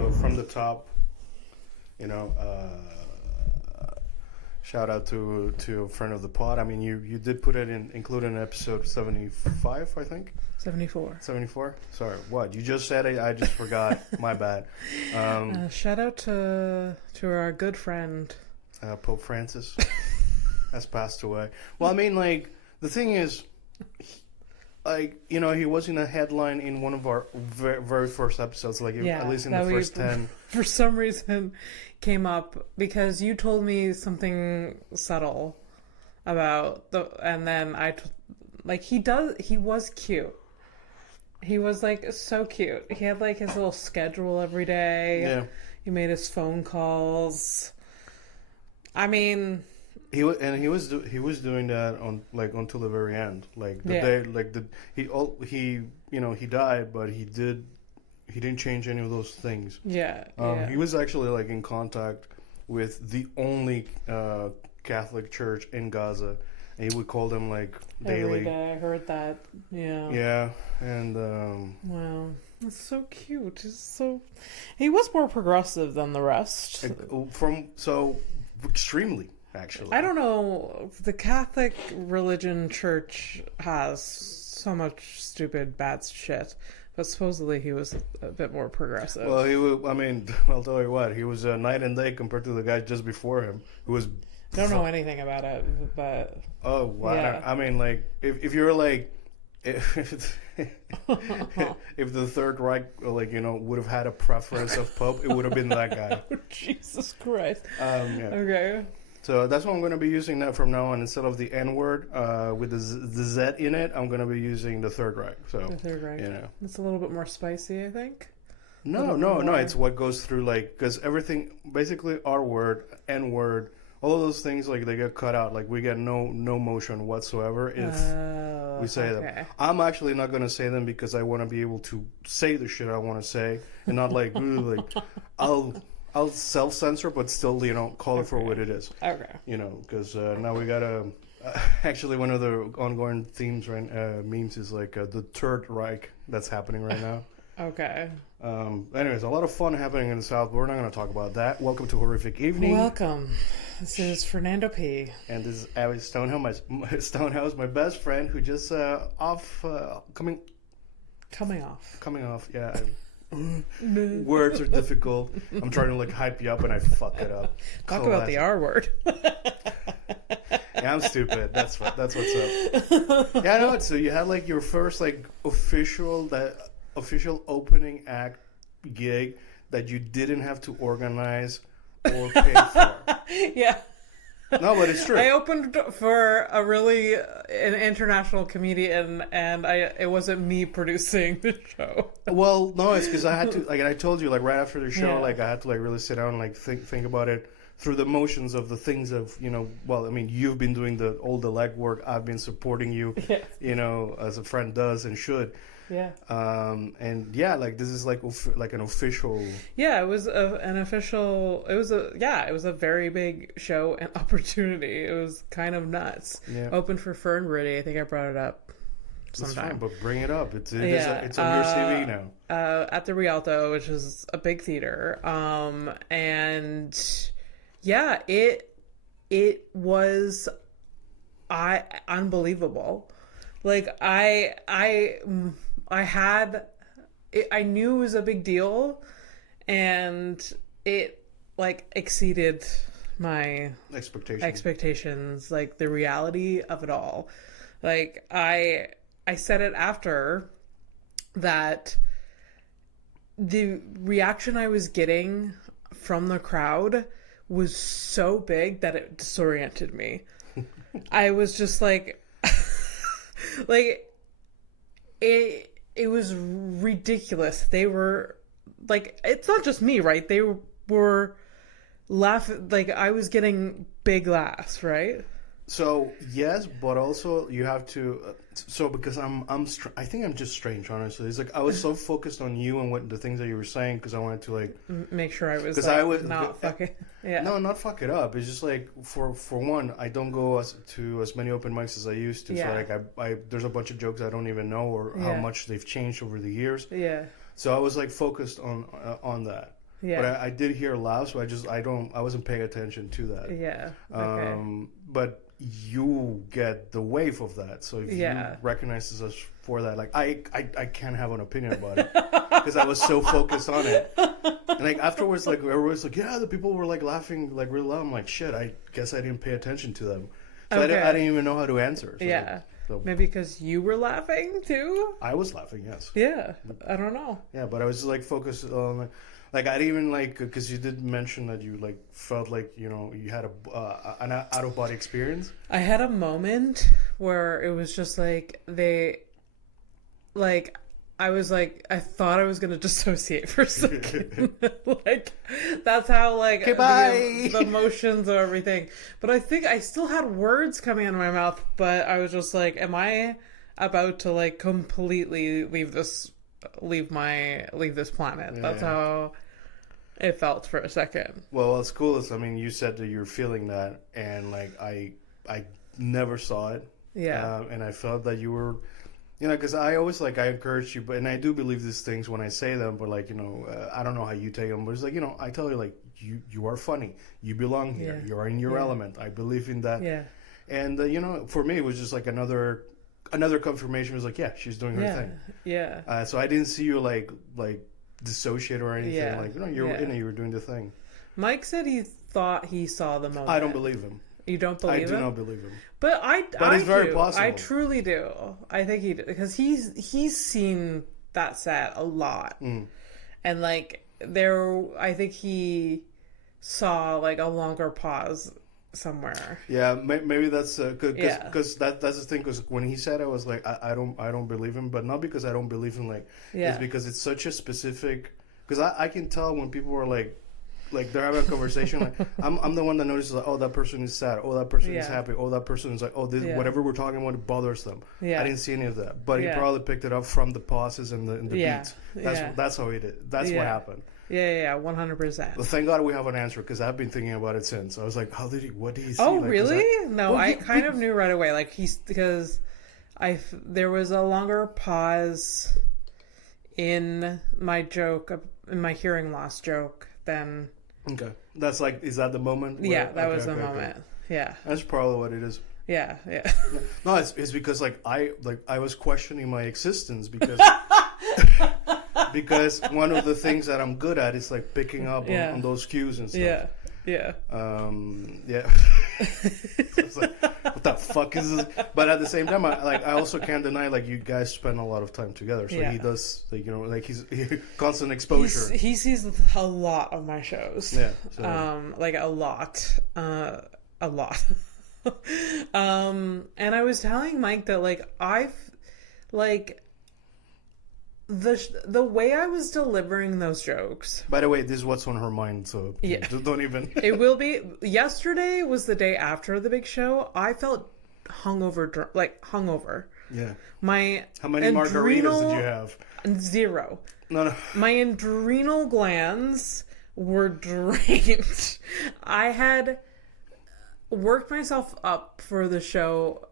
So from the top, you know, shout out to a friend of the pod. I mean, you did put it in, include in episode 75, I think. 74. 74? Sorry, what? You just said it. I just forgot. My bad. Shout out to our good friend. Pope Francis has passed away. Well, I mean, like, the thing is, like, you know, he was in a headline in one of our very first episodes, like, at least in the first 10. For some reason, came up because you told me something subtle about and then he was cute. He was, like, so cute. He had, like, his little schedule every day. Yeah. He made his phone calls. I mean... He was doing that on, like, until the very end. Like, the day, like, he died, but he didn't change any of those things. Yeah. He was actually, like, in contact with the only Catholic church in Gaza. And he would call them, like, daily. Every day. I heard that. Yeah. Yeah, and wow, that's so cute. He was more progressive than the rest. Extremely, actually. I don't know. The Catholic religion church has so much stupid bad shit, but supposedly he was a bit more progressive. Well, I'll tell you what, he was night and day compared to the guy just before him, who was. I don't know anything about it, but oh wow! Yeah. I mean, like, if you're like, if the Third Reich, like, you know, would have had a preference of Pope, it would have been that guy. Oh, Jesus Christ. Yeah. Okay. So that's what I'm going to be using that from now on. Instead of the N word with the Z in it, I'm going to be using the Third Reich. So The Third Reich. You know. It's a little bit more spicy, I think. No. It's what goes through, like, because everything, basically, R word, N word, all of those things, like, they get cut out. Like, we get no motion whatsoever if we say them. I'm actually not going to say them because I want to be able to say the shit I want to say and not, like, really, like, I'll self-censor, but still, you know, call it for what it is. Okay. You know, because now we got to... actually, one of the ongoing themes, right, memes is, like, the Third Reich that's happening right now. Okay. Anyways, a lot of fun happening in the South, but we're not going to talk about that. Welcome to Horrific Evening. Welcome. This is Fernando P. And this is Abby Stonehouse, my best friend, who just coming off. Yeah. Words are difficult. I'm trying to, like, hype you up and I fuck it up. Talk about the R word. Yeah, I'm stupid. That's what's up. Yeah, I know. So you had, like, your first, like, official opening act gig that you didn't have to organize or pay for. Yeah. No, but it's true. I opened for an international comedian, and it wasn't me producing the show. Well, no, it's because I had to, like, I told you, like, right after the show, Yeah. like, I had to, like, really sit down and, like, think about it through the motions of the things of, you know, well, I mean, you've been doing all the legwork. I've been supporting you, you know, as a friend does and should. Yeah. And yeah, like, this is like an official. Yeah, it was an official. It was a very big show and opportunity. It was kind of nuts. Yeah. Open for Fern Riddy. I think I brought it up sometime. That's fine, but bring it up. It's on your CV now. At the Rialto, which is a big theater. And yeah, it was unbelievable. Like, I knew it was a big deal, and it, like, exceeded my expectations, like, the reality of it all. Like, I said it after that the reaction I was getting from the crowd was so big that it disoriented me. I was just like, like, it was ridiculous. They were, like, it's not just me, right? They were laughing, like, I was getting big laughs, right? So yes, but also you have to. So because I think I'm just strange, honestly. It's like I was so focused on you and what the things that you were saying because I wanted to, like, make sure I was, because like, I was not fucking. Yeah. No, not fuck it up. It's just like for one, I don't go to as many open mics as I used to. Yeah. So, like, I there's a bunch of jokes I don't even know or how much they've changed over the years. Yeah. So I was, like, focused on that. But I did hear laughs, so I wasn't paying attention to that. Yeah. Okay. But you get the wave of that, so if you recognize us for that, like I can't have an opinion about it because I was so focused on it. And like afterwards, like everyone's like, yeah, the people were like laughing like real loud. I'm like, shit, I guess I didn't pay attention to them, so I didn't even know how to answer. So, so. Maybe because you were laughing too. I was laughing, yes. Yeah, I don't know. Yeah, but I was just like focused on. Like I didn't even like because you did mention that you like felt like you had an out of body experience. I had a moment where it was just like I was like I thought I was gonna dissociate for a second. Like that's how like the emotions or everything. But I think I still had words coming out of my mouth. But I was just like, am I about to like completely leave this planet? That's how it felt for a second. Well, what's cool is, I mean, you said that you're feeling that, and like I never saw it. Yeah. And I felt that you were, because I always I encourage you, and I do believe these things when I say them, but like I don't know how you take them, but it's like I tell you like you are funny, you belong here, you're in your element. I believe in that. Yeah. And for me, it was just like another confirmation. It was like, yeah, she's doing her thing. Yeah. So I didn't see you like dissociate or anything. Yeah. Like you were doing the thing. Mike said he thought he saw the moment. I don't believe him. You don't believe him? I do not believe him. But it's very possible. I truly do. I think he did, because he's seen that set a lot, and like I think he saw like a longer pause somewhere. Yeah, maybe that's because that's the thing. Because when he said, I was like, I don't believe him, but not because I don't believe him. It's because it's such a specific. Because I can tell when people are like they're having a conversation. Like I'm the one that notices like, oh, that person is sad. Oh, that person is happy. Oh, that person is like, oh, this whatever we're talking about, it bothers them. Yeah. I didn't see any of that, but he probably picked it up from the pauses and the beats. That's how he did. That's what happened. Yeah, 100%. Well, thank God we have an answer, because I've been thinking about it since. I was like, what did he see? Oh, like, really? No, I kind of knew right away. Like because there was a longer pause in my hearing loss joke than. Okay, that's like, is that the moment? That was the moment. Okay. Yeah, that's probably what it is. Yeah. No, it's because I was questioning my existence because. Because one of the things that I'm good at is like picking up on those cues and stuff. Yeah. It's like, what the fuck is this? But at the same time, I also can't deny like you guys spend a lot of time together. So he does he's constant exposure. He sees a lot of my shows. Yeah. So. Like a lot. And I was telling Mike that like I've like. The way I was delivering those jokes. By the way, this is what's on her mind, so don't even. It will be. Yesterday was the day after the big show. I felt hungover. Yeah. How many margaritas did you have? 0. No. My adrenal glands were drained. I had worked myself up for the show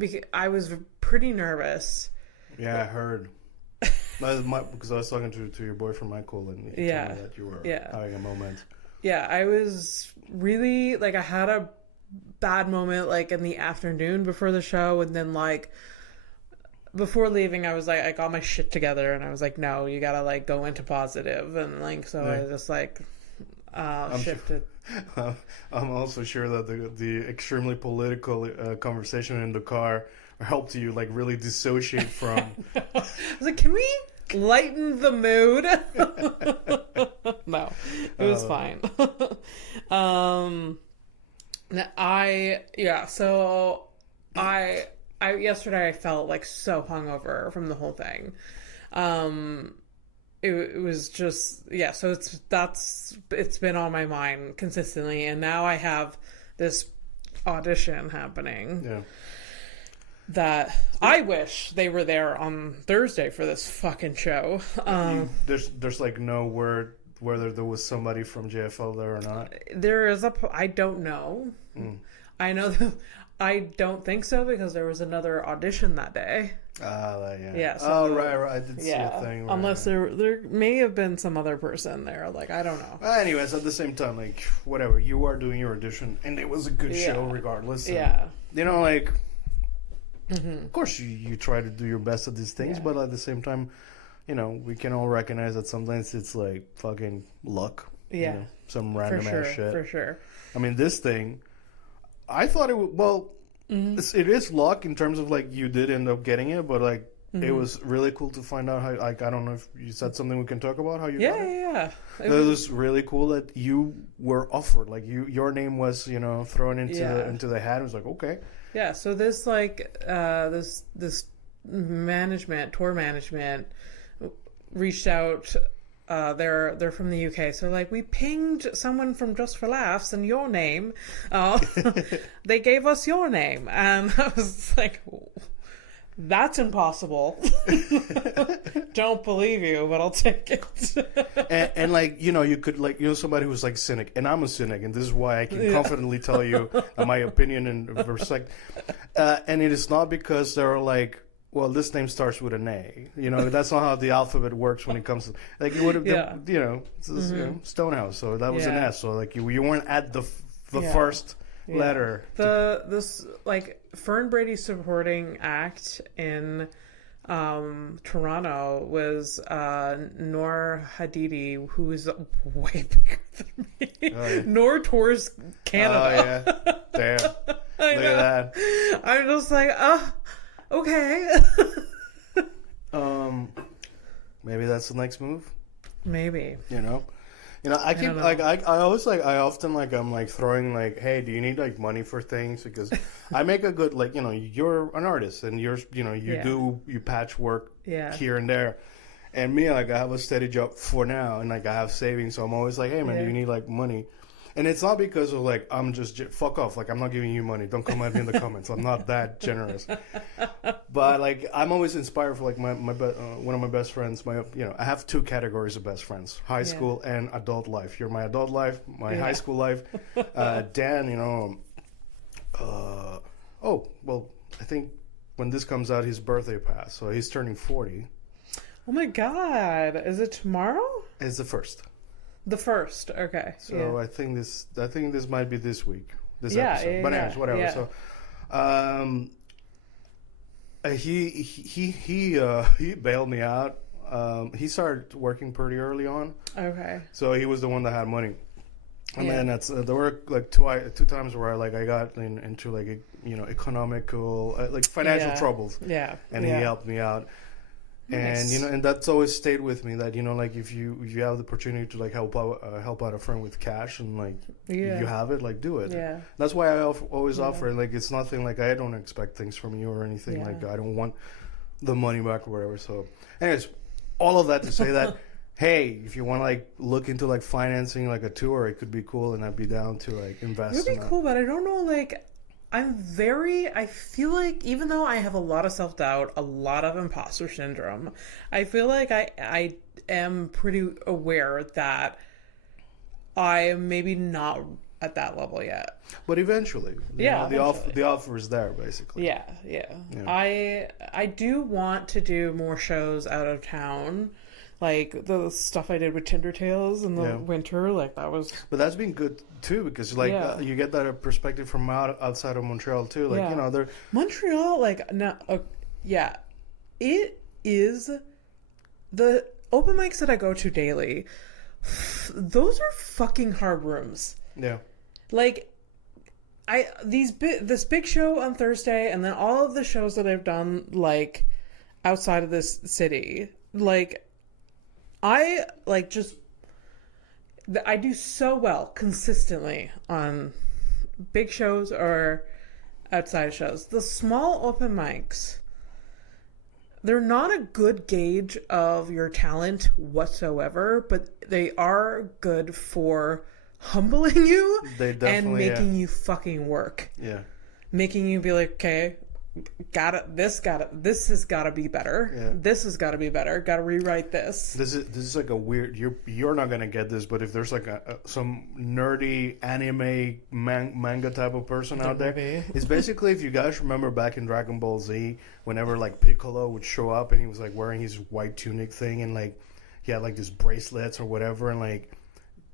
because I was pretty nervous. Yeah, I heard. Because I was talking to your boyfriend Michael, and he told me that you were having a moment. Yeah, I was really like I had a bad moment like in the afternoon before the show, and then like before leaving, I was like I got my shit together, and I was like, no, you gotta like go into positive, and like so I just like shifted. I'm also sure that the extremely political conversation in the car helped you like really dissociate from. I was like, can we lighten the mood? No, it was fine. So I yesterday I felt like so hungover from the whole thing. It was just so it's been on my mind consistently, and now I have this audition happening. Yeah. That I wish they were there on Thursday for this fucking show. There's like no word whether there was somebody from JFL there or not. There is I don't know. I know that I don't think so, because there was another audition that day. Yeah. Yeah. So, oh, right. I did see a thing. Right, unless there may have been some other person there. Like, I don't know. Anyways, at the same time, like, whatever. You are doing your audition, and it was a good show regardless. And, you know, like, of course you try to do your best at these things, but at the same time, you know, we can all recognize that sometimes it's like fucking luck. Yeah. You know, some random ass shit. For sure. I mean, this thing, I thought it would, well, it is luck in terms of like you did end up getting it, but like it was really cool to find out how, like, I don't know if you said something we can talk about how you got it. Yeah. It was really cool that you were offered, like your name was, you know, thrown into the hat. It was like, okay. Yeah. So this like this tour management reached out. They're from the UK, so like we pinged someone from Just for Laughs and your name. They gave us your name, and I was like, "That's impossible." Don't believe you, but I'll take it. and like, you know, you could, like, you know, somebody who's like cynic, and I'm a cynic, and this is why I can confidently tell you my opinion and respect. And it is not because they're like, well, this name starts with an A. You know, that's not how the alphabet works when it comes to, like, you would have, you know, you know, Stonehouse, so that was an S. So like you weren't at the first letter. This like Fern Brady's supporting act in Toronto was Noor Hadidi, who is way bigger than me. Oh, yeah. Noor tours Canada. Oh yeah, damn! Look at that. I'm just like, okay. Maybe that's the next move. Maybe. You know, I keep like I always like I often like I'm like throwing like, hey, do you need like money for things? Because I make a good, like, you know, you're an artist and you're, you know, you patch work here and there, and me, like, I have a steady job for now and like I have savings, so I'm always like, hey man, do you need like money? And it's not because of like I'm just fuck off, like I'm not giving you money, don't come at me in the comments, I'm not that generous. But like I'm always inspired for like my one of my best friends. I have two categories of best friends: high school and adult life. You're my adult life, my high school life. Dan, you know, I think when this comes out, his birthday passed, so he's turning 40. Oh my god, is it tomorrow? It's the first. The first, okay. So I think this might be this week, this episode. But anyways, whatever. Yeah. So, he bailed me out. He started working pretty early on. Okay. So he was the one that had money, and then there were like two times where I got into like economical like financial troubles. Yeah. And he helped me out. Nice. And and that's always stayed with me, that like if you have the opportunity to like help out a friend with cash, and like you have it, like do it. Yeah. That's why I always offer, like, it's nothing like I don't expect things from you or anything. Like I don't want the money back or whatever. So anyways, all of that to say that hey, if you want to like look into like financing like a tour, it could be cool, and I'd be down to like invest. It would be cool, but I don't know, like I feel like even though I have a lot of self-doubt, a lot of imposter syndrome, I feel like I am pretty aware that I am maybe not at that level yet. But eventually. The offer is there, basically. Yeah. I do want to do more shows out of town. Like the stuff I did with Tinder Tales in the winter, like that was. But that's been good too, because like you get that perspective from outside of Montreal too. Like they're Montreal, like it is the open mics that I go to daily. Those are fucking hard rooms. Yeah. Like this big show on Thursday, and then all of the shows that I've done like outside of this city, like. I do so well consistently on big shows or outside shows. The small open mics, they're not a good gauge of your talent whatsoever, but they are good for humbling you and making you fucking work. Yeah. Making you be like, okay, this has gotta be better. Yeah. This has gotta be better. Gotta rewrite this. This is like a weird. You're not gonna get this, but if there's like some nerdy anime manga type of person out there, it's basically, if you guys remember back in Dragon Ball Z, whenever like Piccolo would show up and he was like wearing his white tunic thing and like he had like these bracelets or whatever, and like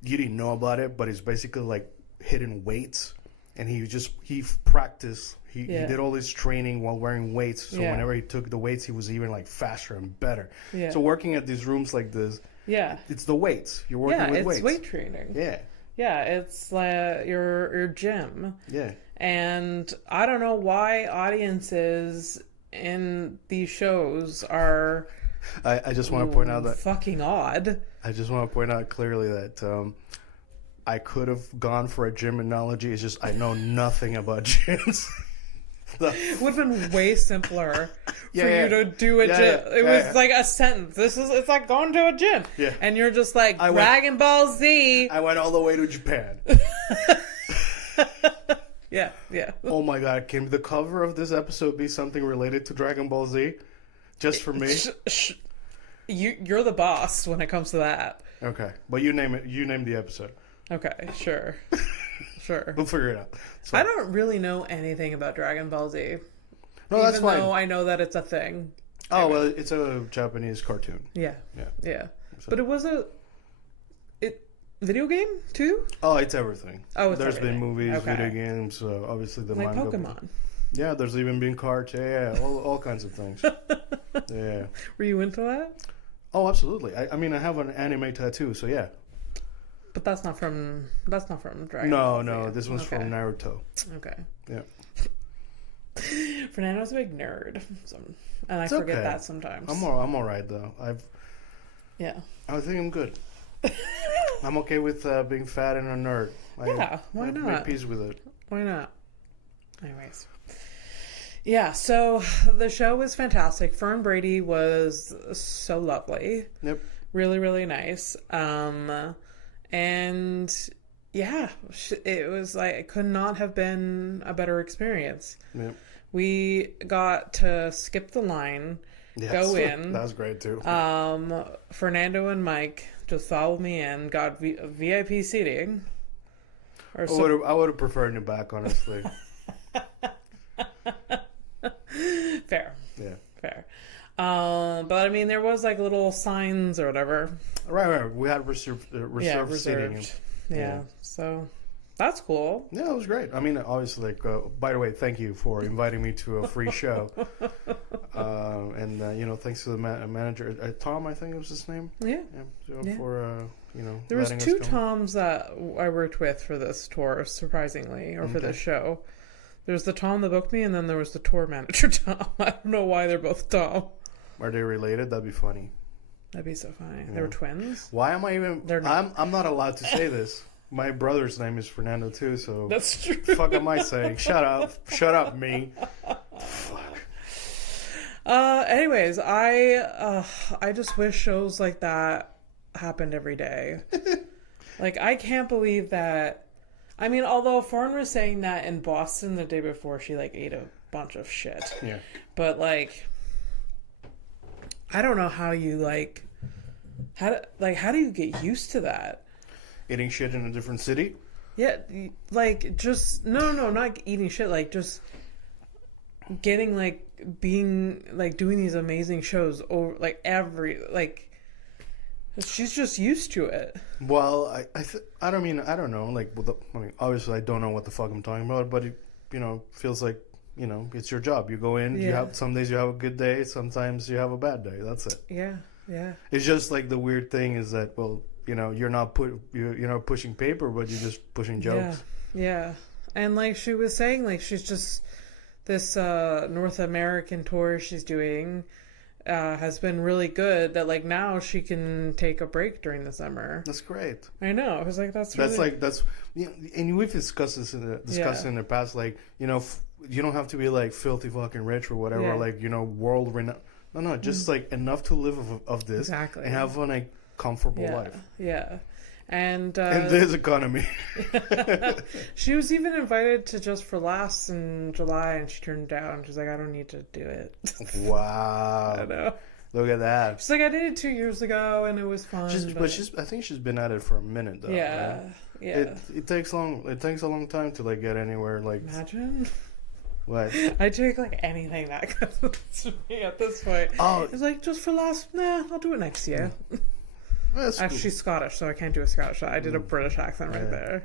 you didn't know about it, but it's basically like hidden weights, and he practiced. He did all this training while wearing weights, so whenever he took the weights, he was even like faster and better. Yeah. So working at these rooms like this, it's the weights. You're working with weights. Yeah, it's weight training. Yeah. Yeah, it's your gym. Yeah. And I don't know why audiences in these shows are... I just want to point out that... fucking odd. I just want to point out clearly that... I could have gone for a gym analogy. It's just I know nothing about gyms. It would have been way simpler for you to do a gym. It was like a sentence. It's like going to a gym. Yeah. And you're just like, Dragon Ball Z. I went all the way to Japan. Yeah. Oh my God. Can the cover of this episode be something related to Dragon Ball Z? Just for me? You're the boss when it comes to that. Okay. But you name it. You name the episode. Okay, sure. We'll figure it out. So. I don't really know anything about Dragon Ball Z. No, that's fine. Even though I know that it's a thing. Oh, well, it's a Japanese cartoon. Yeah. So. But it was video game too? Oh, it's everything. Oh, it's There's everything. Been movies, video games, obviously the like manga. Pokemon. Yeah, there's even been cards. Yeah, all kinds of things. Yeah. Were you into that? Oh, absolutely. I mean, I have an anime tattoo, so yeah. But that's not from Dragon Ball. No, no, this one's from Naruto. Okay. Yeah. Fernando's a big nerd, and I forget that sometimes. I'm all right though. I think I'm good. I'm okay with being fat and a nerd. Why not? Make peace with it. Why not? Anyways. Yeah, so the show was fantastic. Fern Brady was so lovely. Yep. Really, really nice. And yeah, it was like, it could not have been a better experience. Yep. We got to skip the line, go in. That was great too. Fernando and Mike just followed me in, got VIP seating. I would have preferred in the back, honestly. Fair. Yeah. Fair. But I mean, there was like little signs or whatever. Right. We had reserved seating. Yeah. So that's cool. Yeah, it was great. I mean, obviously, like, by the way, thank you for inviting me to a free show. And thanks to the manager, Tom, I think it was his name. Yeah. For there was 2 Toms that I worked with for this tour, surprisingly, or for this show. There's the Tom that booked me, and then there was the tour manager Tom. I don't know why they're both Tom. Are they related? That'd be funny. That'd be so funny. Yeah. They were twins. Why am I even? They're not. I'm not allowed to say this. My brother's name is Fernando too, so that's true. Fuck am I saying? Shut up, me. Fuck. Anyways, I just wish shows like that happened every day. Like, I can't believe that. I mean, although Fern was saying that in Boston the day before, she like ate a bunch of shit. Yeah. But like, I don't know how you how do you get used to that? Eating shit in a different city? Yeah, like, just no, not eating shit. Like, just getting being doing these amazing shows over she's just used to it. Well, I don't know. Like, obviously I don't know what the fuck I'm talking about, but it, feels like, it's your job. You go in, you have, some days you have a good day, sometimes you have a bad day. That's it. Yeah. It's just like the weird thing is that, well, you're not pushing paper, but you're just pushing jokes. Yeah. And like she was saying, like, she's just this North American tour she's doing has been really good, that like now she can take a break during the summer. That's great. I know. I was like, that's and we've discussed this in the past, like, you don't have to be like filthy fucking rich or whatever, like, world renowned. No, just like enough to live of this, exactly, and have a comfortable life. Yeah. And in this economy. She was even invited to Just for Laughs in July, and she turned down. She's like, I don't need to do it. Wow. I know. Look at that. She's like, I did it 2 years ago, and it was fun. I think she's been at it for a minute though. Yeah, right? yeah. It takes long. It takes a long time to like get anywhere. Like, imagine. What? I take like anything that comes to me at this point. Oh, it's like Just for Laughs. Nah, I'll do it next year. Actually, cool. she's Scottish, so I can't do a Scottish. I did a British accent right there.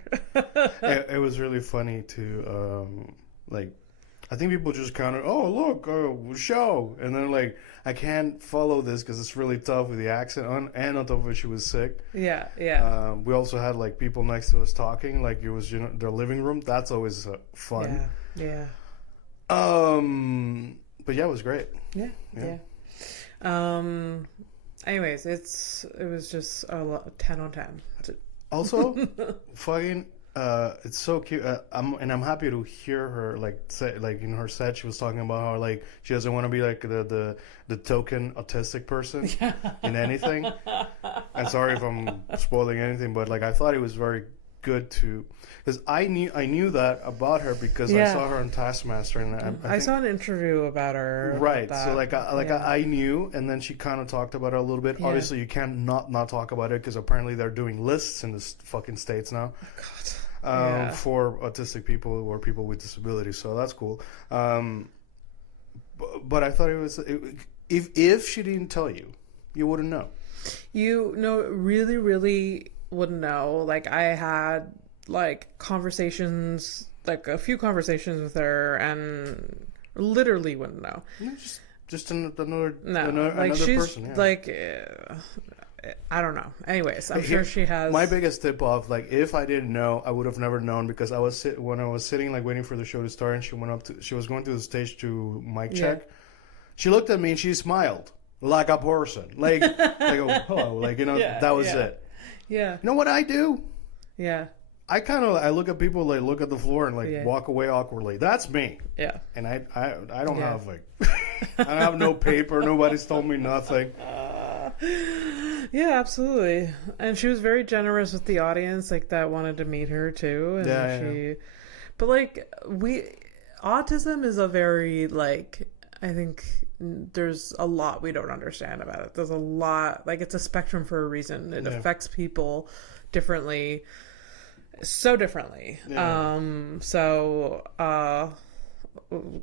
It was really funny to like. I think people just kind of, oh look, show, and then like I can't follow this because it's really tough with the accent and on top of it she was sick. Yeah, yeah. We also had like people next to us talking, like it was their living room. That's always fun. Yeah. But yeah, it was great. Yeah. Anyways, it was just a 10 on 10. Also, fucking. It's so cute. I'm happy to hear her say in her set she was talking about how like she doesn't want to be like the token autistic person in anything. And sorry if I'm spoiling anything, but like I thought it was very good to because I knew that about her because I saw her on Taskmaster and I saw an interview about her. Right. About So I knew, and then she kind of talked about it a little bit. Yeah. Obviously, you can't not talk about it because apparently they're doing lists in the fucking states now. Oh, God. For autistic people or people with disabilities, so that's cool. But I thought it was if she didn't tell you, you wouldn't know. You know, really, really wouldn't know. Like I had like conversations, like a few conversations with her, and literally wouldn't know. No, just another like she's person. Yeah. Like. I don't know. Anyways, I'm sure she has. My biggest tip off, like if I didn't know, I would have never known because when I was sitting like waiting for the show to start, and she was going to the stage to mic check. She looked at me and she smiled like a person, like go hello, like that was it. Yeah. You know what I do? Yeah. I look at people, like look at the floor and like walk away awkwardly. That's me. Yeah. And I don't have like I don't have no paper. Nobody's told me nothing. Yeah, absolutely. And she was very generous with the audience, like that wanted to meet her too. And but like autism is a very like I think there's a lot we don't understand about it. There's a lot like it's a spectrum for a reason. It affects people differently. So differently.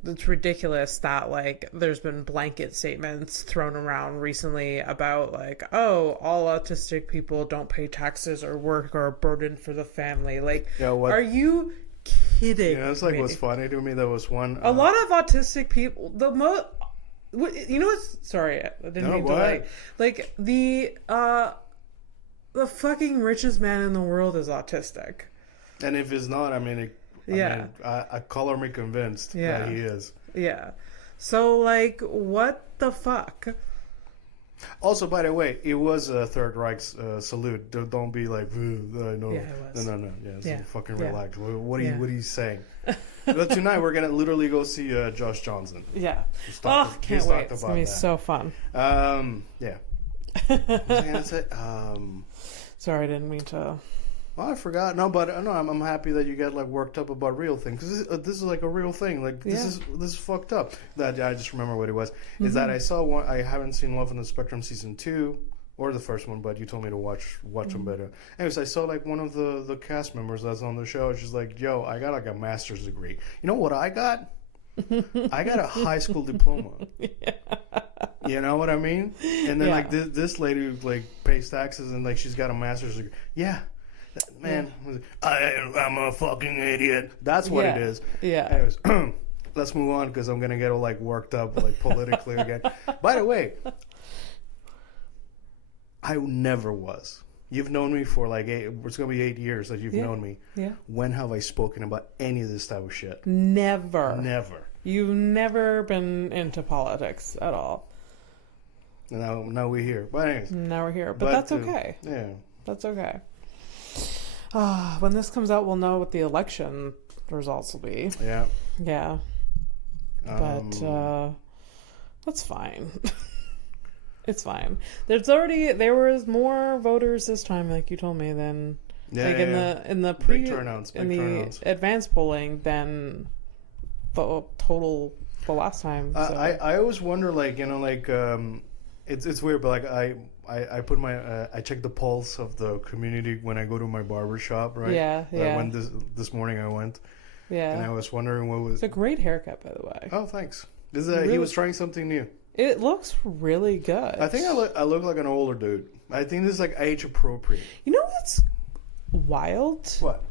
It's ridiculous that like there's been blanket statements thrown around recently about like, oh, all autistic people don't pay taxes or work or are a burden for the family. Like, are you kidding? Yeah, it's like what's funny to me. There was one. A lot of autistic people. You know what's? Sorry, I didn't mean to like the fucking richest man in the world is autistic. And if he's not, I mean, I color me convinced that he is. Yeah. So, like, what the fuck? Also, by the way, it was a Third Reich's salute. Don't be like, no. Yeah, it was. No. So fucking relax. What are you saying? But tonight we're gonna literally go see Josh Johnson. Yeah. Can't wait. It's gonna be so fun. Yeah. What was I gonna say? Sorry, I didn't mean to. Well, I forgot. No, but no, I'm happy that you get like worked up about real things because this is like a real thing. Like this is fucked up. That I just remember what it was. Is that I saw one. I haven't seen Love on the Spectrum season 2 or the first one, but you told me to watch them better. Anyways, I saw like one of the cast members that's on the show. She's like, "Yo, I got like a master's degree. You know what I got? I got a high school diploma." You know what I mean? And then like this lady like pays taxes and like she's got a master's degree. Yeah. Man, I'm a fucking idiot. That's what it is. Yeah. Anyways, let's move on because I'm gonna get all like worked up like politically again. By the way, I never was. You've known me for like it's gonna be 8 years that you've known me. Yeah. When have I spoken about any of this type of shit? Never. You've never been into politics at all. Now we're here. But anyways. Now we're here. But that's okay. Yeah. That's okay. When this comes out, we'll know what the election results will be. Yeah. Yeah. But that's fine. It's fine. There was more voters this time, like you told me, than in the big turnouts, advanced polling than the total the last time. So. I always wonder, like, it's weird, but like I put I check the pulse of the community when I go to my barber shop, right? Yeah. I went this morning. I went. Yeah. And I was wondering what was. It's a great haircut, by the way. Oh, thanks. He was trying something new. It looks really good. I think I look like an older dude. I think this is like age appropriate. You know what's wild? What?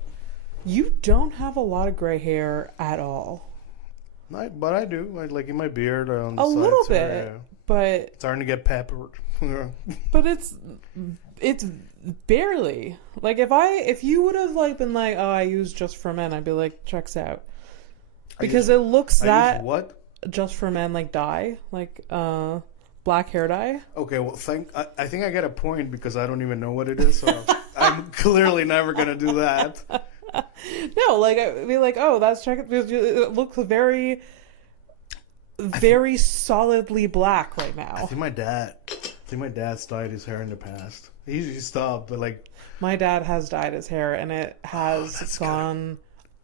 You don't have a lot of gray hair at all. But I do. Like in my beard on the a sides. Little bit, but it's starting to get peppered. But it's barely. Like if you would have like been like, oh, I use Just for Men, I'd be like, checks out, because it looks that what? Just for Men, like dye, like black hair dye. Okay, well, I think I get a point because I don't even know what it is, so I'm clearly never gonna do that. No, like I'd be like, oh, that's it looks very, very solidly black right now. I think my dad's dyed his hair in the past. He stopped, but like my dad has dyed his hair and it has gone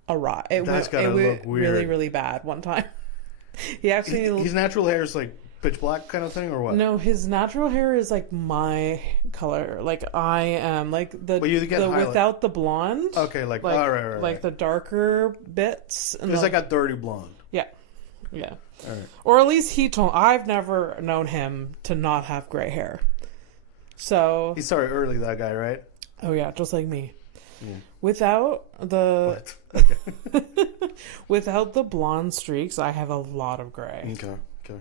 awry. It went look weird. Really, really bad one time. He actually his natural hair is like pitch black kind of thing, or what? No, his natural hair is like my color. Like I am like the without the blonde. Okay, like right. Like the darker bits. It's like a dirty blonde. Yeah. Yeah. All right. Or at least I've never known him to not have gray hair. So he started early, that guy, right? Oh yeah, just like me. Yeah. Without the without the blonde streaks, I have a lot of gray. Okay.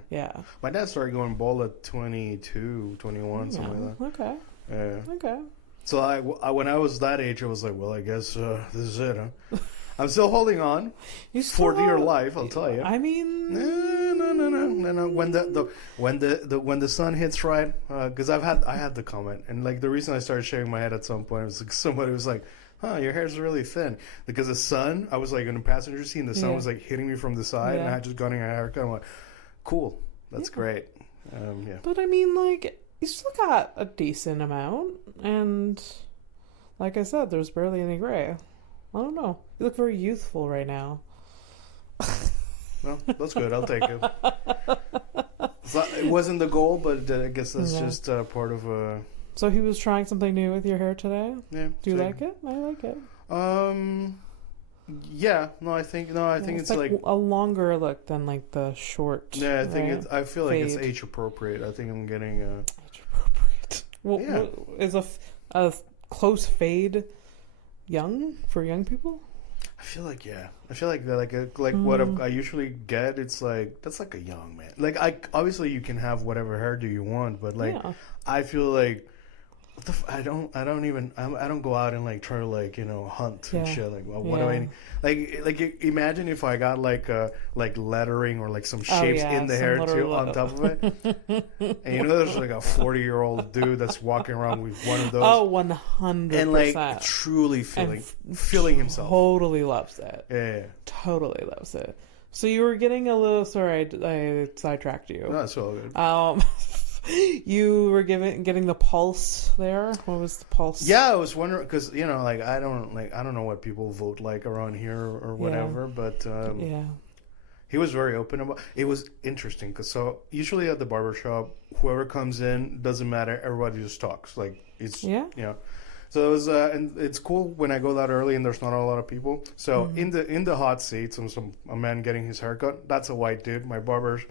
Yeah. My dad started going bald at 22, 21, something like that. Okay. Yeah. Okay. So I when I was that age, I was like, well, I guess this is it, huh? I'm still holding on for dear life, I'll tell you. I mean, no. When the sun hits right, because I had the comment, and like the reason I started shaving my head at some point was like somebody was like, "Huh, your hair's really thin," because the sun. I was like in the passenger seat, and the sun was like hitting me from the side, and I had just gotten a haircut. I'm like, "Cool, that's great." Yeah. But I mean, like, you still got a decent amount, and like I said, there's barely any gray. I don't know. You look very youthful right now. Well, that's good. I'll take it. It wasn't the goal, but I guess that's just part of a... So he was trying something new with your hair today? Yeah. Do you like it? I like it. Yeah. No, I think it's like a longer look than like the short. Yeah, I think I feel like it's age appropriate. I think I'm getting age appropriate. Well, is a close fade young for young people? I feel like what I usually get, it's like that's like a young man. Like obviously you can have whatever hairdo you want, but like I feel like I don't go out and like try to like hunt and shit. Like what do I like imagine if I got like lettering or like some shapes in the hair too on top of it. And there's like a 40-year-old dude that's walking around with one of those. Oh, 100%. And like truly feeling himself. Totally loves it. Yeah. Totally loves it. So you were getting a little sorry I sidetracked you. No, it's all good. You were getting the pulse there. What was the pulse? Yeah, I was wondering because I don't know what people vote like around here or whatever, but he was very open about. It was interesting because so usually at the barbershop, whoever comes in doesn't matter. Everybody just talks like it's So it was and it's cool when I go that early and there's not a lot of people. So in the hot seats, a man getting his haircut. That's a white dude. My barber's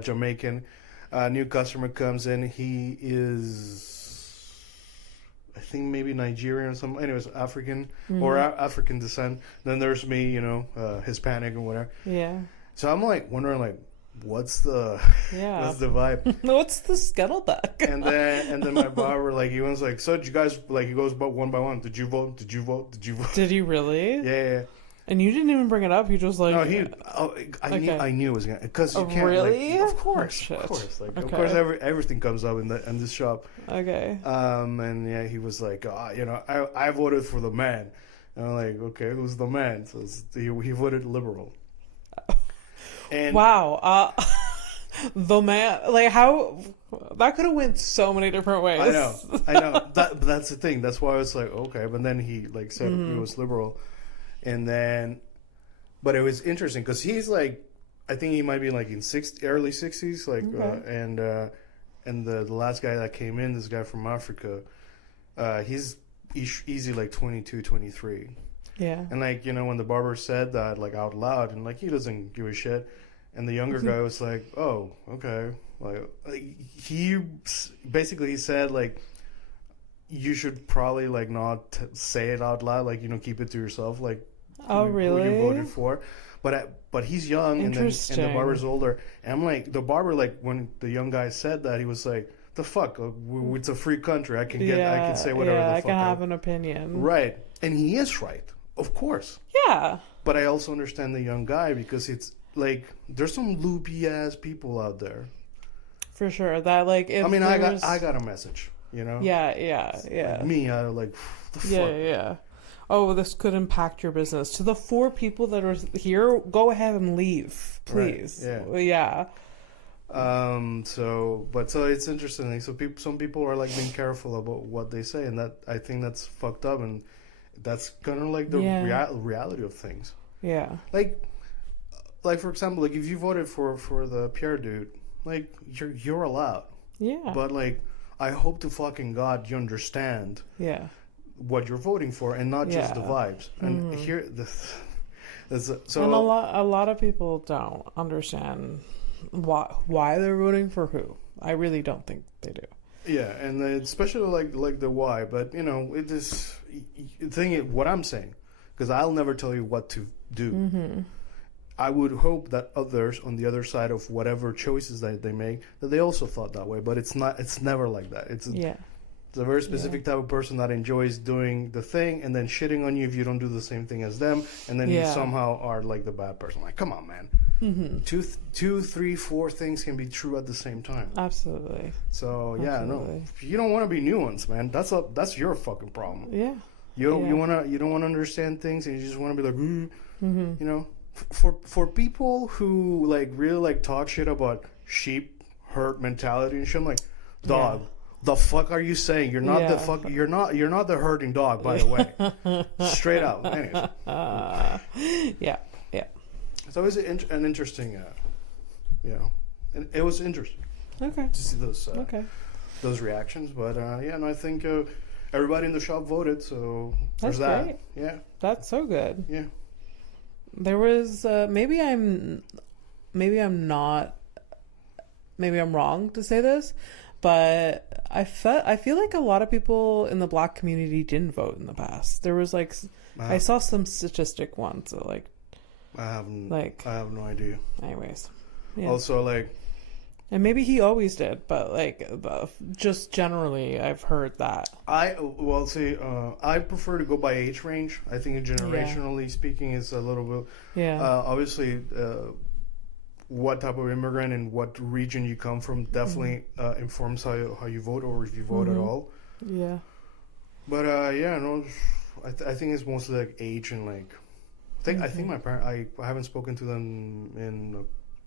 Jamaican. A new customer comes in. He is, I think, maybe Nigerian or something. Anyways, African or African descent. Then there's me, Hispanic or whatever. Yeah. So I'm like wondering, like, what's the vibe? What's the scuttlebutt? and then my barber, like, he was like, so did you guys, like, he goes one by one. Did you vote? Did you vote? Did you vote? Did he really? Yeah. And you didn't even bring it up. You just like I knew it was gonna because you can't really. Of course, of course, everything comes up in this shop. Okay. And he was like, I voted for the man. And I'm like, okay, who's the man? So he voted liberal. And wow, the man. Like how? That could have went so many different ways. I know. But that's the thing. That's why I was like, okay. But then he like said he was liberal, and then, but it was interesting because he's like, I think he might be like in early 60s, like, and the last guy that came in, this guy from Africa, he's easy like 22, 23. Yeah. And like, you know, when the barber said that like out loud, and like he doesn't give a shit, and the younger guy was like, oh, okay. Like he basically said like, you should probably like not say it out loud, like, you know, keep it to yourself, like, really? Who you voted for. But he's young, and the barber's older. And I'm like, the barber, like, when the young guy said that, he was like, the fuck, it's a free country. I can say whatever the fuck. I can have an opinion. Right. And he is right, of course. Yeah. But I also understand the young guy, because it's like, there's some loopy ass people out there. For sure. That like, if I got a message, you know? Yeah. Like me, I like, the fuck. Yeah. Oh, this could impact your business. To the 4 people that are here, go ahead and leave, please. Right. Yeah. So it's interesting. Like, so some people are like being careful about what they say, and that, I think that's fucked up, and that's kind of like the reality of things. Yeah. Like for example, like if you voted for the Pierre dude, like you're allowed. Yeah. But like, I hope to fucking God you understand. Yeah. What you're voting for, and not just the vibes. And here, so and a lot of people don't understand why they're voting for who. I really don't think they do. Yeah, and especially like the why. But you know, it is what I'm saying, because I'll never tell you what to do. Mm-hmm. I would hope that others on the other side of whatever choices that they make, that they also thought that way. But it's not. It's never like that. It's a very specific type of person that enjoys doing the thing and then shitting on you if you don't do the same thing as them, and then you somehow are like the bad person. Like, come on, man. Mm-hmm. 2, 3, 4 things can be true at the same time. Absolutely. So no, you don't want to be nuanced, man. That's your fucking problem. Yeah. You don't want to understand things, and you just want to be like, you know, for people who like really like talk shit about sheep herd mentality and shit. I'm like, dog. Yeah. The fuck are you saying? You're not the fuck. You're not the herding dog, by the way. Straight out. Anyways. Yeah. It's always an interesting, you know, and it was interesting. Okay. To see those reactions, but I think everybody in the shop voted, so there's that. Great. Yeah. That's so good. Yeah. There was maybe I'm wrong to say this, but I feel like a lot of people in the Black community didn't vote in the past. There was like, I saw some statistic once, so like, I have no idea. Anyways, also like, and maybe he always did, but like, just generally, I've heard that. I prefer to go by age range. I think generationally speaking, is a little bit. Yeah. Obviously, what type of immigrant and what region you come from definitely informs how you vote, or if you vote at all. Yeah. But I think it's mostly like age and like. I think my parents. I haven't spoken to them in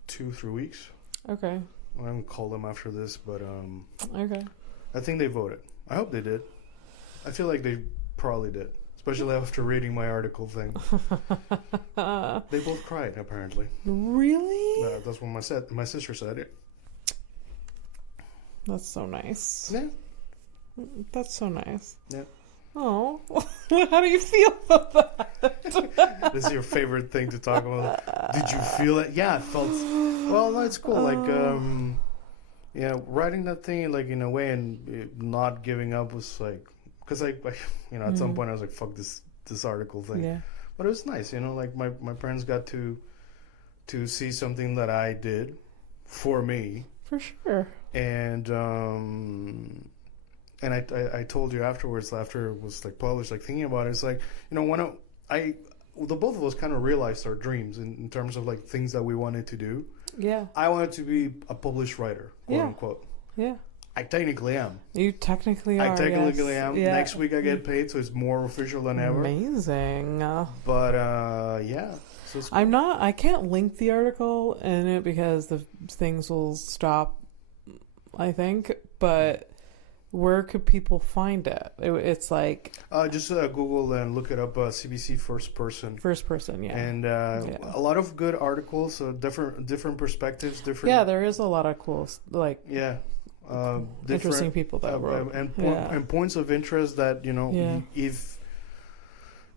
2-3 weeks. Okay. I haven't called them after this, but okay. I think they voted. I hope they did. I feel like they probably did, especially after reading my article thing. They both cried, apparently. Really? That's what my sister said. It. That's so nice. Yeah. That's so nice. Yeah. Oh, how do you feel about that? This is your favorite thing to talk about. Did you feel it? Yeah, it felt. Well, no, it's cool. Like, writing that thing like in a way and not giving up was like, because at some point I was like, fuck this article thing. Yeah. But it was nice, like my parents got to see something that I did for me. For sure. And I told you afterwards, after it was like published, like thinking about it, it's like, the both of us kind of realized our dreams in terms of like things that we wanted to do. Yeah. I wanted to be a published writer, quote unquote. Yeah. I technically am. You technically are. I technically am. Yeah. Next week I get paid, so it's more official than ever. Amazing. But yeah. So it's cool. I can't link the article in it because the things will stop I think, but where could people find it? It's like just Google and look it up. CBC first person. First person, yeah. And a lot of good articles, so different perspectives, different. Yeah, there is a lot of cool, like interesting people that wrote and points of interest that if.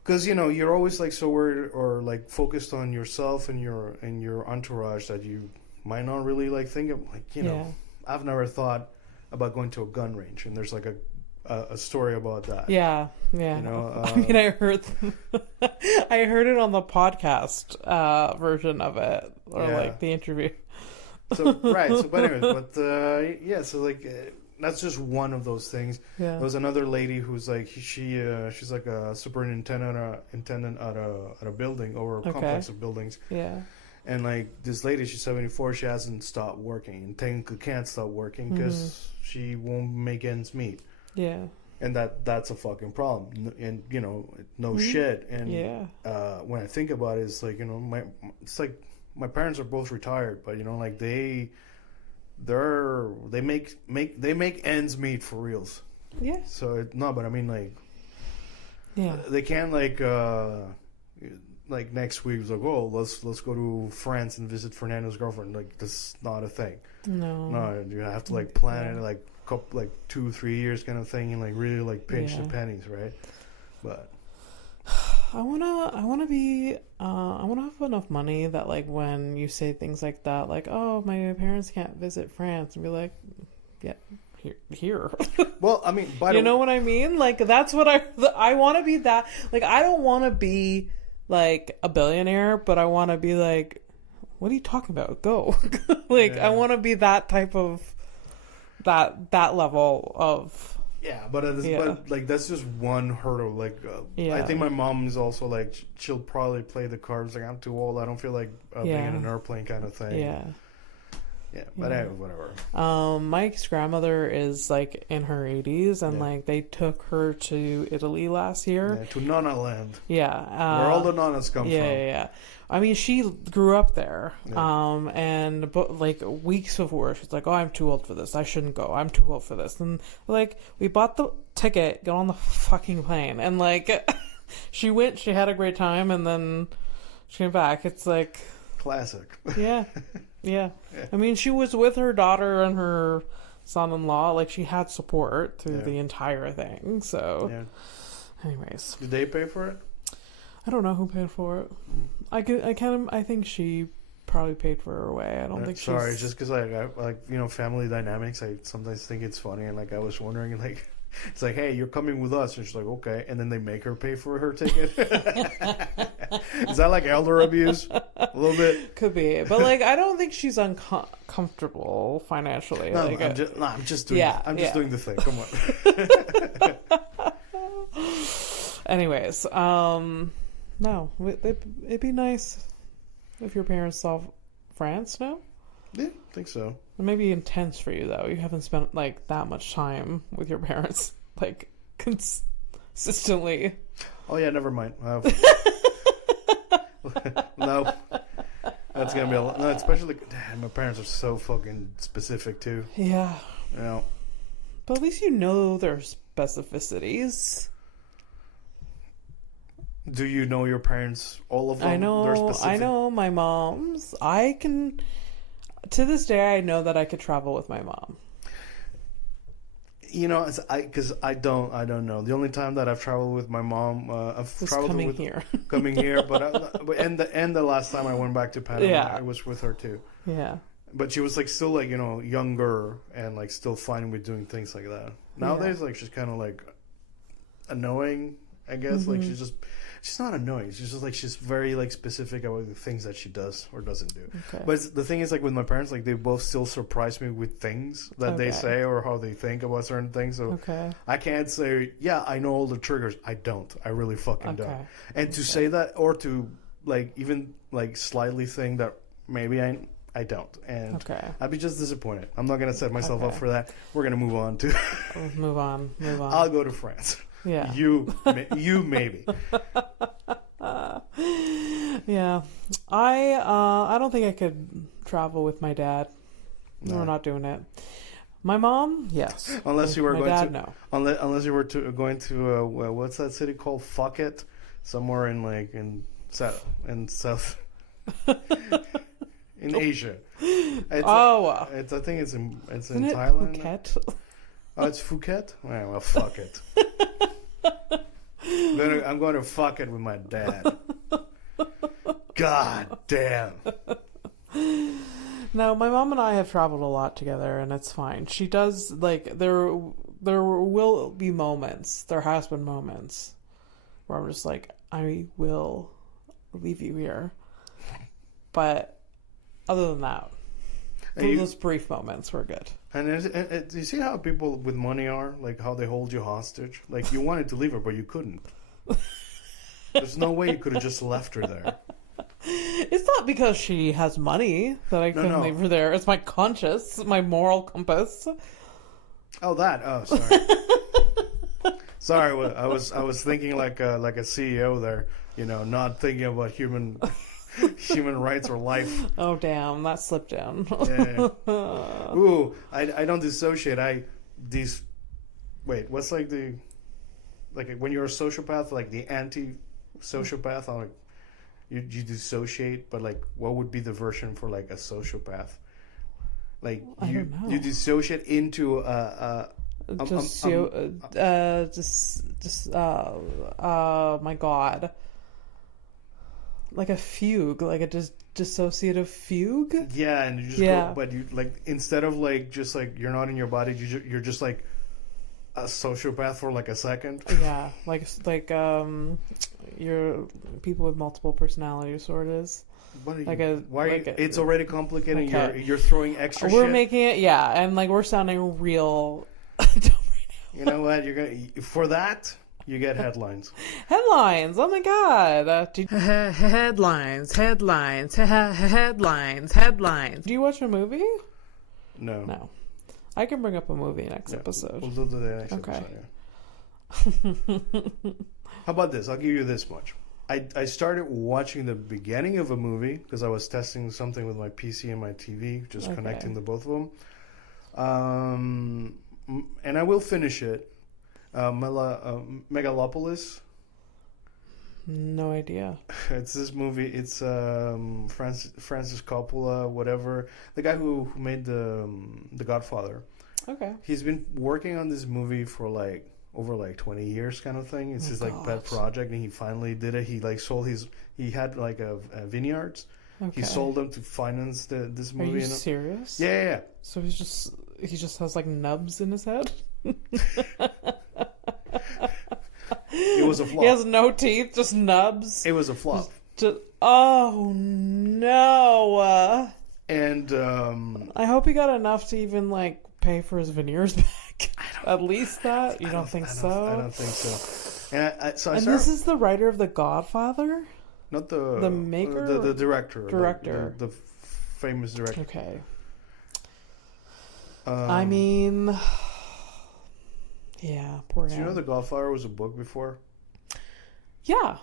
Because you're always like so worried or like focused on yourself and your entourage that you might not really like think of I've never thought about going to a gun range, and there's like a story about that. Yeah. I mean, I heard it on the podcast version of it, or like the interview. So right. So but anyways, so like. That's just one of those things. Yeah. There was another lady who's like she's like a superintendent at a building or a complex of buildings. Yeah. And like this lady, she's 74. She hasn't stopped working and technically can't stop working because she won't make ends meet. Yeah. And that's a fucking problem. And no shit. And when I think about it, it's like it's like my parents are both retired, but like they make ends meet for reals. Yeah. So but I mean like, they can't like next week it's like, oh, let's go to France and visit Fernando's girlfriend. Like that's not a thing. No, you have to like plan it like 2-3 years kind of thing and like really like pinch the pennies, right? But I wanna have enough money that like when you say things like that, like, oh, my parents can't visit France, and be like, yeah, here. Well, I mean, you know what I mean? Like that's what I want to be. That like I don't want to be like a billionaire, but I want to be like, what are you talking about? Go. I want to be that type of that level of. Yeah, but like that's just one hurdle. Like, I think my mom is also like she'll probably play the cards like I'm too old. I don't feel like being in an airplane kind of thing. Yeah. Yeah, but anyway, whatever. Mike's grandmother is like in her 80s, and like they took her to Italy last year. Yeah, to Nonna Land. Yeah, where all the nonnas come from. Yeah. I mean, she grew up there, but like weeks before, she's like, "Oh, I'm too old for this. I shouldn't go. I'm too old for this." And like, we bought the ticket, got on the fucking plane, and like, she went. She had a great time, and then she came back. It's like classic. Yeah. I mean, she was with her daughter and her son-in-law. Like, she had support through the entire thing. So, anyways, did they pay for it? I don't know who paid for it. I think she probably paid for her way. I don't think. Sorry, just because I like family dynamics. I sometimes think it's funny, and like I was wondering, like it's like, hey, you're coming with us, and she's like, okay, and then they make her pay for her ticket. Is that like elder abuse? A little bit. Could be, but like I don't think she's uncomfortable financially. No, like, I'm just doing. I'm just doing the thing. Come on. Anyways, no, it'd be nice if your parents saw France. No. Yeah, I think so. It may be intense for you though. You haven't spent like that much time with your parents, like consistently. Oh yeah, never mind. No, that's gonna be a lot. No, especially my parents are so fucking specific too. Yeah. But at least you know their specificities. Do you know your parents? All of them. I know my mom's. To this day, I know that I could travel with my mom. Because I don't know. The only time that I've traveled with my mom, I've traveled coming here, and the last time I went back to Panama, I was with her too. Yeah. But she was like still like younger and like still fine with doing things like that. Nowadays, like she's kind of like annoying, I guess. Mm-hmm. Like she's not annoying. She's just like she's very like specific about the things that she does or doesn't do. Okay. But the thing is, like with my parents, like they both still surprise me with things that they say or how they think about certain things. So I can't say, yeah, I know all the triggers. I don't. I really fucking don't. And to say that or to like even like slightly think that maybe I don't. And I'd be just disappointed. I'm not gonna set myself up for that. We're gonna move on to move on. I'll go to France. Yeah. You maybe. Yeah. I don't think I could travel with my dad. No. We're not doing it. My mom, yes. Unless you were my going dad, to, no. Unless you were going to what's that city called? Fuck it, somewhere in south in Asia. I think it's in Thailand. Phuket? Oh, it's Phuket. Well, fuck it. I'm going to fuck it with my dad. God damn. No, my mom and I have traveled a lot together, and it's fine. She does, like, there will be moments, there has been moments, where I'm just like, I will leave you here. But other than that, those brief moments were good. And do you see how people with money are? Like, how they hold you hostage? Like, you wanted to leave her, but you couldn't. There's no way you could have just left her there. It's not because she has money that I couldn't leave her there. It's my conscience, my moral compass. Oh, that. Oh, sorry. Sorry, I was thinking like a CEO there. You know, not thinking about human rights or life. Oh, damn, that slipped down. Yeah. Ooh, I don't dissociate. Wait, what's like when you're a sociopath, like the anti-sociopath, like you dissociate, but like what would be the version for like a sociopath? Like you dissociate into my God. Like a fugue, like a dissociative fugue. Yeah, and you just go, but you like instead of like just like you're not in your body, you're just like a sociopath for like a second. Yeah, like you're people with multiple personality disorders. It's already complicated. Okay. You're throwing extra. We're shit. Making it, and like we're sounding real dumb right now. You know what? You're gonna for that. You get headlines. Headlines! Oh my God! Headlines! Do you watch a movie? No. I can bring up a movie next episode. We'll do the next episode. Yeah. How about this? I'll give you this much. I started watching the beginning of a movie because I was testing something with my PC and my TV, just connecting the both of them. And I will finish it. Megalopolis. No idea. It's this movie. It's Francis Coppola, whatever, the guy who made the Godfather. Okay. He's been working on this movie for like over like 20 years, kind of thing. It's his like pet project, and he finally did it. He like sold he had like a vineyards. Okay. He sold them to finance this movie. Are you serious? Yeah. So he just has like nubs in his head. It was a flop. He has no teeth, just nubs. It was a flop. Oh no! And I hope he got enough to even like pay for his veneers back. At least that. You don't think so? I don't think so. And this is the writer of The Godfather. Not the maker, the director. Director, the famous director. Okay. I mean. Yeah, poor guy. Did you know The Godfather was a book before? Yeah.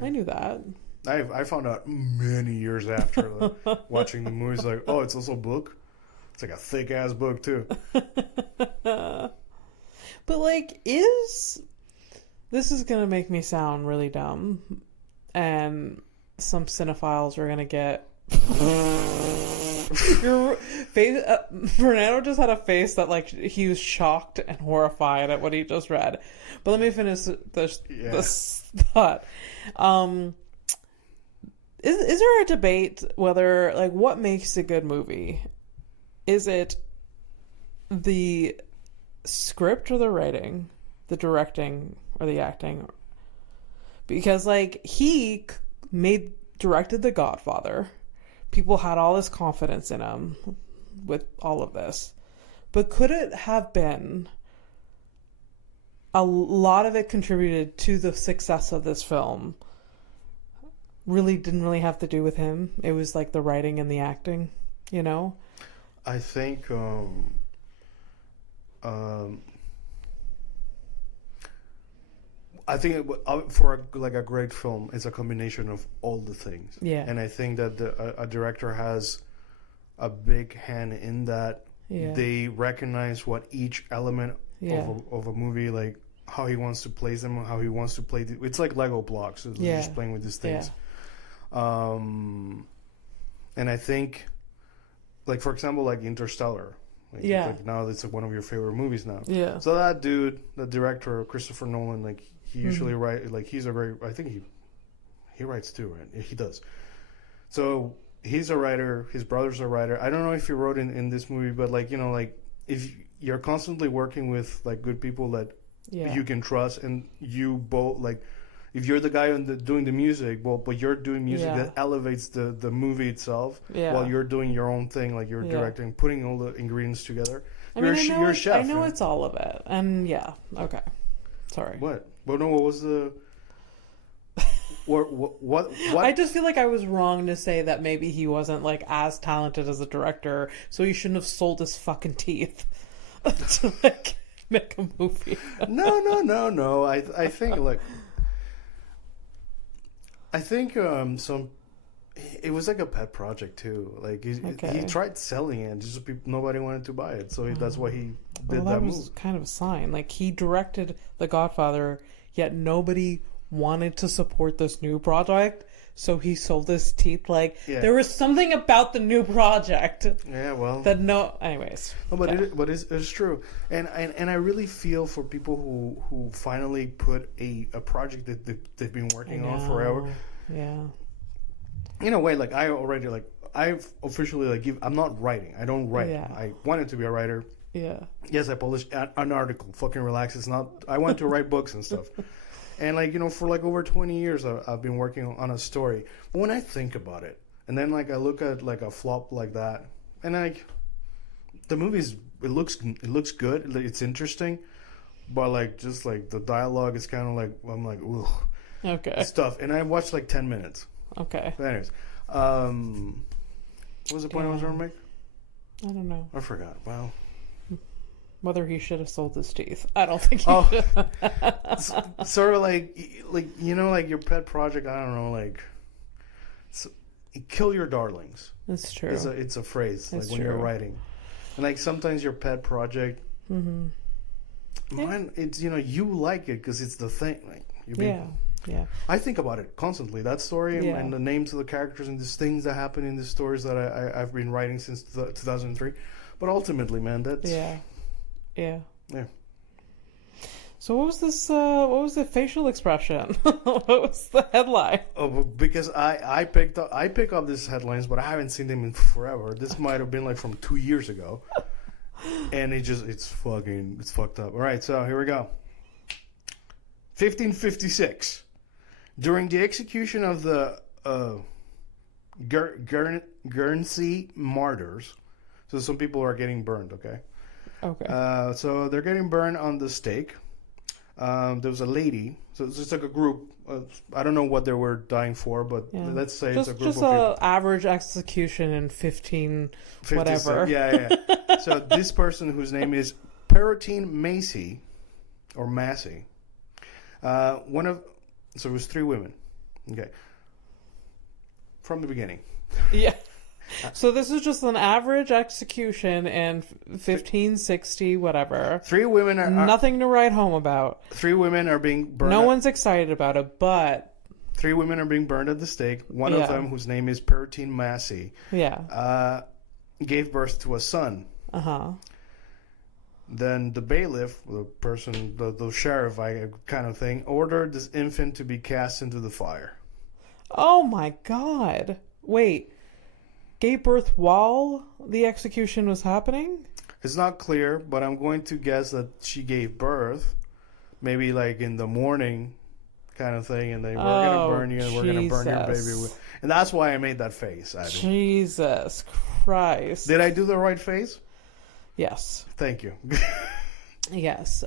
I knew that. I found out many years after watching the movies, like, oh, it's also a book? It's like a thick-ass book, too. But, like, this is going to make me sound really dumb, and some cinephiles are going to get... Your face, Fernando just had a face that like he was shocked and horrified at what he just read. But let me finish this thought. Is there a debate whether like what makes a good movie? Is it the script or the writing, the directing or the acting? Because like he directed The Godfather. People had all this confidence in him with all of this. But could it have been a lot of it contributed to the success of this film? Didn't really have to do with him. It was like the writing and the acting, you know? I think for a great film, it's a combination of all the things. Yeah. And I think that a director has a big hand in that they recognize what each element of a movie, like how he wants to place them, how he wants to play. It's like Lego blocks. So they're just playing with these things. And I think, like, for example, like Interstellar. Like now it's like one of your favorite movies now. Yeah. So that dude, the director, Christopher Nolan, like he usually write, like he's a very, I think he writes too, right? He does. So he's a writer. His brother's a writer. I don't know if he wrote in this movie, but like, you know, like if you're constantly working with like good people that you can trust, and you both like, if you're the guy doing the music, but you're doing music that elevates the movie itself while you're doing your own thing, like you're directing, putting all the ingredients together. You're a chef. I know it's all of it. And okay. Sorry. What? Well, no, what was the... What? I just feel like I was wrong to say that maybe he wasn't like as talented as a director, so he shouldn't have sold his fucking teeth to like make a movie. No. I think like... I think it was like a pet project too. Like he tried selling it, just nobody wanted to buy it, so that's why he did that move. Was kind of a sign. Like he directed The Godfather, yet nobody wanted to support this new project, so he sold his teeth. Like there was something about the new project. Yeah, well, that anyways. No, but it's true, and I really feel for people who finally put a project that they've been working on forever. Yeah. In a way, like I've officially like I'm not writing. I don't write. Yeah. I wanted to be a writer. Yeah. Yes, I published an article. Fucking relax. It's not. I want to write books and stuff. And like, you know, for like over 20 years, I've been working on a story. But when I think about it, and then like I look at like a flop like that, and like the movie's it looks good. It's interesting, but like just like the dialogue is kind of like I'm like ooh. Okay. Stuff, and I watched like 10 minutes. Okay. But anyways, what was the point I was trying to make? I don't know. I forgot. Wow. Whether he should have sold his teeth. I don't think he should. Sort of like you know, like your pet project. I don't know, like kill your darlings. That's true. It's a phrase like when you're writing, and like sometimes your pet project. Mm-hmm. Mine, it's you know you like it because it's the thing. Like yeah. I think about it constantly. That story and the names of the characters and these things that happen in the stories that I've been writing since 2003. But ultimately, man, that's yeah. So what was this? What was the facial expression? What was the headline? Oh, because I pick up these headlines, but I haven't seen them in forever. This might have been like from 2 years ago, and it's fucked up. All right, so here we go. 1556. During the execution of the Guernsey martyrs, so some people are getting burned, okay? Okay. So they're getting burned on the stake. There was a lady, so it's just like a group. I don't know what they were dying for, but let's say it's a group of people. Just an average execution in 15 whatever. Yeah. So this person, whose name is Perrotine Massey, or Massey, so it was 3 women. Okay. From the beginning. Yeah. So this is just an average execution in 1560, whatever. 3 women are... Nothing to write home about. 3 women are being burned... No one's excited about it, but... 3 women are being burned at the stake. One of them, whose name is Perrotine Massey, gave birth to a son. Uh-huh. Then the bailiff, the person, the sheriff kind of thing, ordered this infant to be cast into the fire. Oh my God. Wait. Gave birth while the execution was happening? It's not clear, but I'm going to guess that she gave birth, maybe like in the morning kind of thing, and they were going to burn you, and we're going to burn your baby. And that's why I made that face, Abby. Jesus Christ. Did I do the right face? Yes. Thank you. Yes.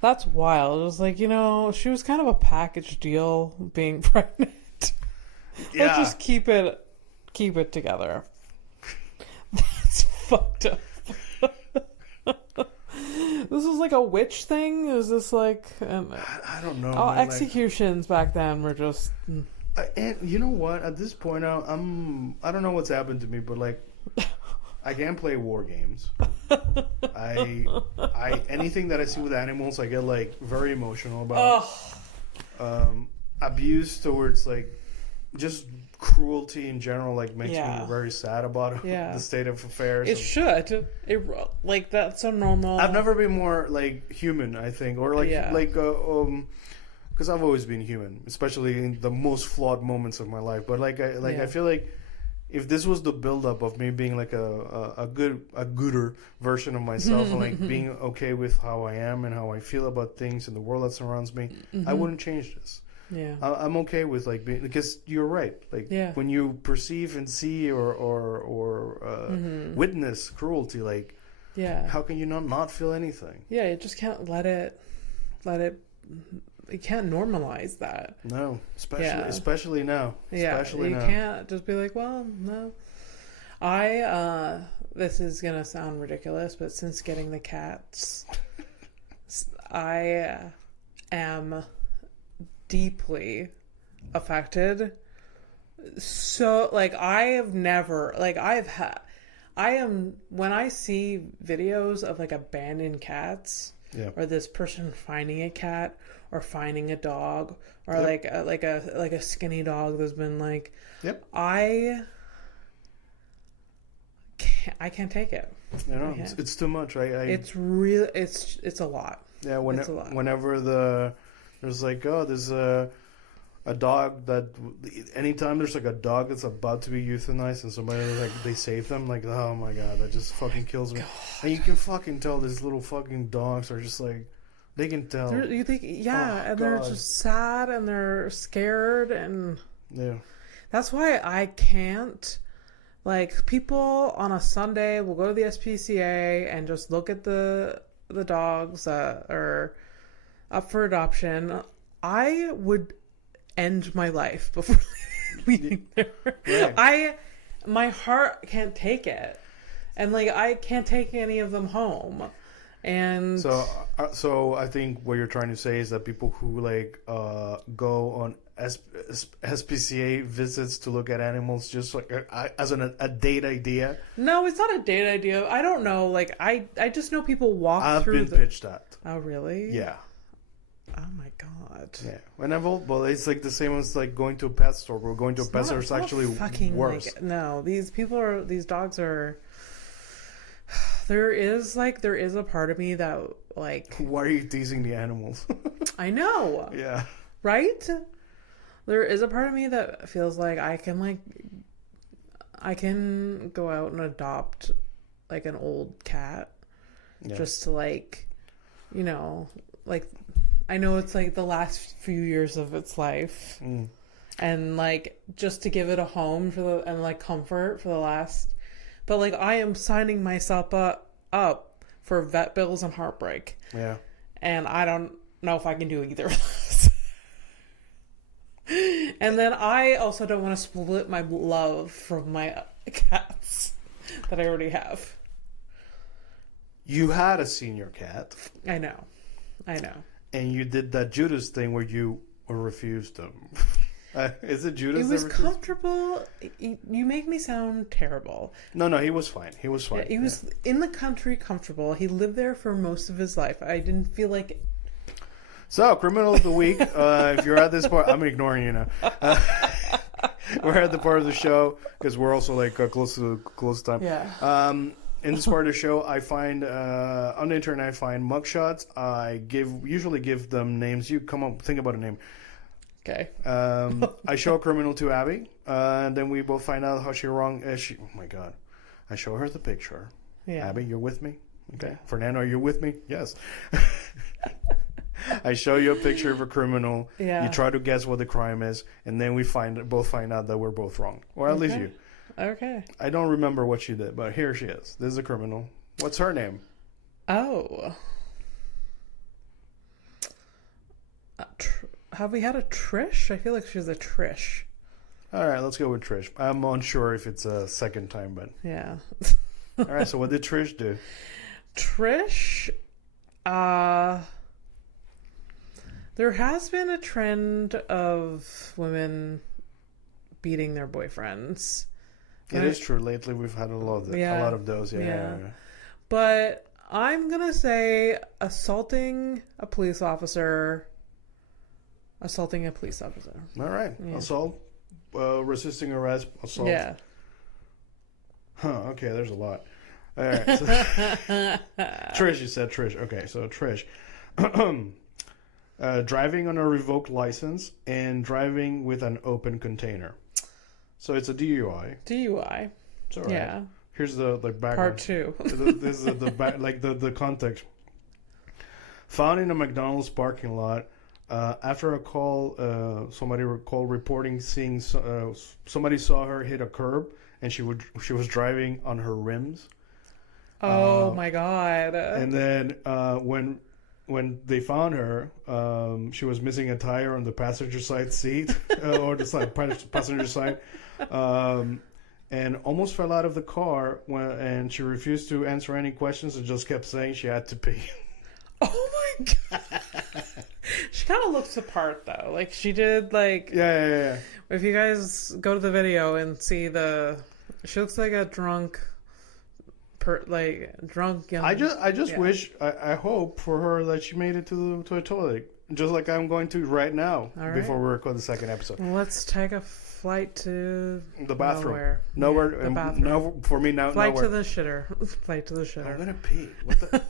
That's wild. It was like, you know, she was kind of a package deal being pregnant. Yeah. Let's just keep it together. That's fucked up. This is like a witch thing? Is this like... I don't know. All executions back then were just... And you know what? At this point, I don't know what's happened to me, but like... I can't play war games. I anything that I see with animals, I get like very emotional about. Abuse towards like just cruelty in general, like makes me very sad about the state of affairs. It should. Like that's a normal. I've never been more like human, I think, or like because I've always been human, especially in the most flawed moments of my life. But I feel like if this was the buildup of me being like a gooder version of myself, and like being okay with how I am and how I feel about things and the world that surrounds me, I wouldn't change this. Yeah, I'm okay with like being, because you're right. Like when you perceive and see or witness cruelty, like how can you not feel anything? Yeah, you just can't let it. You can't normalize that. No, especially now. Especially now. Can't just be like, well, no. This is gonna sound ridiculous, but since getting the cats, I am deeply affected. So like I am when I see videos of like abandoned cats or this person finding a cat or finding a dog or like a skinny dog that's been like I can't take it. You know, it's too much. It's real. It's a lot. Yeah, whenever there's like, there's a dog that anytime there's like a dog that's about to be euthanized and somebody like they save them, like, oh my god, that just fucking kills me. And you can fucking tell these little fucking dogs are just like, they can tell. You think, and they're just sad and they're scared and that's why I can't. Like, people on a Sunday will go to the SPCA and just look at the dogs that are up for adoption. I would end my life before leaving there. Right. My heart can't take it, and like I can't take any of them home. And so I think what you're trying to say is that people who like go on SPCA visits to look at animals just like as a date idea. No, it's not a date idea. I don't know. Like I just know people walk through. I've been pitched that. Oh really? Yeah. Oh my god. Yeah. When it's like the same as like going to a pet store or going to a pet store. It's actually worse. Like, no, these dogs are. There is a part of me that like. Why are you teasing the animals? I know. Yeah. Right? There is a part of me that feels like I can go out and adopt like an old cat just to like, you know, like I know it's like the last few years of its life and like just to give it a home and like comfort for the last, but like I am signing myself up for vet bills and heartbreak. Yeah. And I don't know if I can do either of those. And then I also don't want to split my love from my cats that I already have. You had a senior cat. I know. And you did that Judas thing where you refused them. Is it Judas? It was comfortable. You make me sound terrible. No, he was fine. He was fine. Yeah, he was in the country comfortable. He lived there for most of his life. I didn't feel like... So, Criminal of the Week. If you're at this part, I'm ignoring you now. We're at the part of the show because we're also like close to time. Yeah. In this part of the show, I find on the internet, I find mugshots. I usually give them names. You come up, think about a name. Okay. I show a criminal to Abby, and then we both find out how oh my god! I show her the picture. Yeah. Abby, you're with me? Okay. Fernando, are you with me? Yes. I show you a picture of a criminal. Yeah. You try to guess what the crime is, and then we both find out that we're both wrong, or at least you. Okay. I don't remember what she did, but here she is. This is a criminal. What's her name? Oh. Have we had a Trish? I feel like she's a Trish. All right, let's go with Trish. I'm unsure if it's a second time, but... Yeah. All right, so what did Trish do? Trish, there has been a trend of women beating their boyfriends. It is true. Lately, we've had a lot of those. Yeah. But I'm gonna say assaulting a police officer. All right. Yeah. Assault, resisting arrest, assault. Yeah. Huh. Okay. There's a lot. All right. So, Trish, you said Trish. Okay. So Trish, driving on a revoked license and driving with an open container. So it's a DUI. It's all right. Yeah. Here's the background. Part 2. This is the context. Found in a McDonald's parking lot after a call. Somebody called reporting seeing somebody saw her hit a curb and she was driving on her rims. Oh my God! And then when they found her, she was missing a tire on the passenger side seat or the passenger side. And almost fell out of the car and she refused to answer any questions and just kept saying she had to pee. Oh my God. She kind of looks the part though. Like she did Yeah. If you guys go to the video and see she looks like a drunk young. I just wish, I hope for her that she made it to a toilet. Just like I'm going to right now before we record the second episode. Let's take a flight to the bathroom. Nowhere. The bathroom. No, for me now. Flight to the shitter. Flight to the shitter. I'm gonna pee. What the?